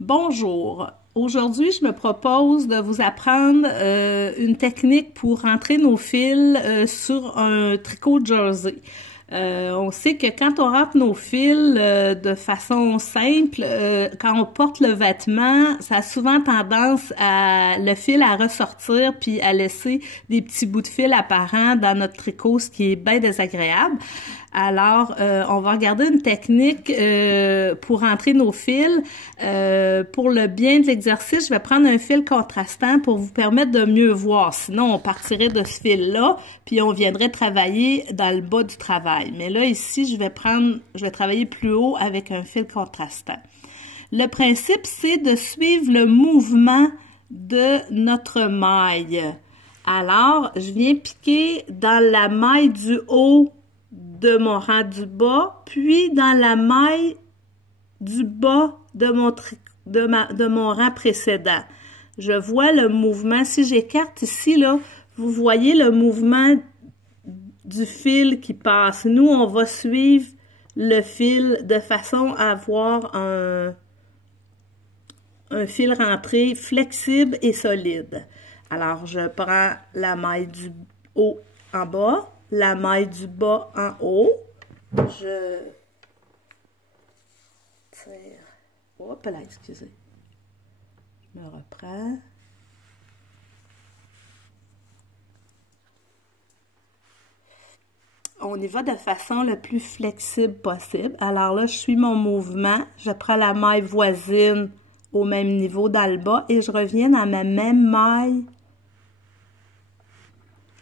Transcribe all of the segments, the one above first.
Bonjour. Aujourd'hui, je me propose de vous apprendre une technique pour rentrer nos fils sur un tricot jersey. On sait que quand on rentre nos fils de façon simple, quand on porte le vêtement, ça a souvent tendance le fil à ressortir puis à laisser des petits bouts de fil apparents dans notre tricot, ce qui est bien désagréable. Alors, on va regarder une technique pour rentrer nos fils. Pour le bien de l'exercice, je vais prendre un fil contrastant pour vous permettre de mieux voir. Sinon, on partirait de ce fil-là, puis on viendrait travailler dans le bas du travail. Mais là, ici, je vais travailler plus haut avec un fil contrastant. Le principe, c'est de suivre le mouvement de notre maille. Alors, je viens piquer dans la maille du haut de mon rang du bas, puis dans la maille du bas de mon rang précédent. Je vois le mouvement. Si j'écarte ici, là, vous voyez le mouvement du fil qui passe. Nous, on va suivre le fil de façon à avoir un fil rentré flexible et solide. Alors, je prends la maille du haut en bas, la maille du bas en haut. Je tire. Hop là, excusez. Je me reprends. On y va de façon le plus flexible possible. Alors là, je suis mon mouvement. Je prends la maille voisine au même niveau dans le bas et je reviens dans ma même maille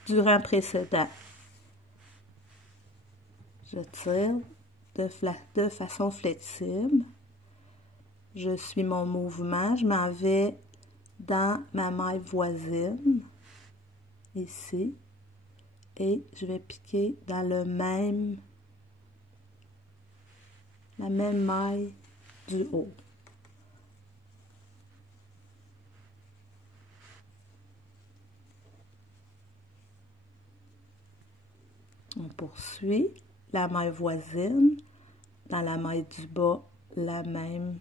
du rang précédent. Je tire de façon flexible. Je suis mon mouvement. Je m'en vais dans ma maille voisine, ici. Et je vais piquer dans la même maille du haut. On poursuit. La maille voisine, dans la maille du bas, la même.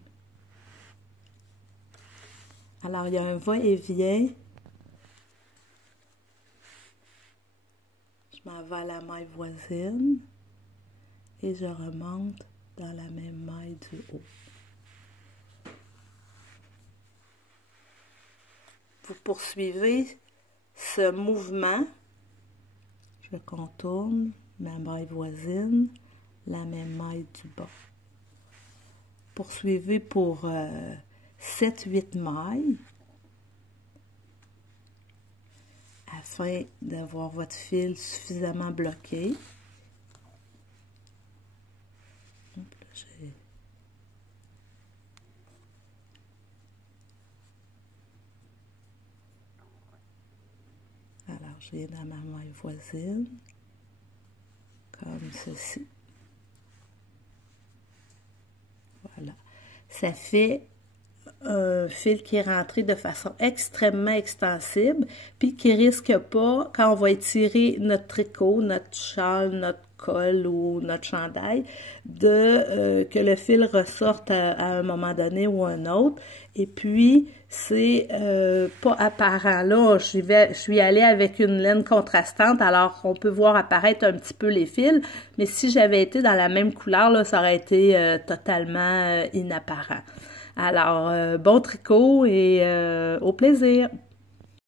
Alors, il y a un va-et-vient. Je m'en vais à la maille voisine et je remonte dans la même maille du haut. Vous poursuivez ce mouvement. Je contourne ma maille voisine, la même maille du bas. Poursuivez pour 7-8 mailles afin d'avoir votre fil suffisamment bloqué. Alors, je viens dans ma maille voisine, comme ceci. Voilà. Ça fait un fil qui est rentré de façon extrêmement extensible, puis qui risque pas, quand on va étirer notre tricot, notre châle, notre col ou notre chandail, que le fil ressorte à un moment donné ou un autre. Et puis, c'est pas apparent. Là, je suis allée avec une laine contrastante, alors on peut voir apparaître un petit peu les fils, mais si j'avais été dans la même couleur, là, ça aurait été totalement inapparent. Alors, bon tricot et au plaisir!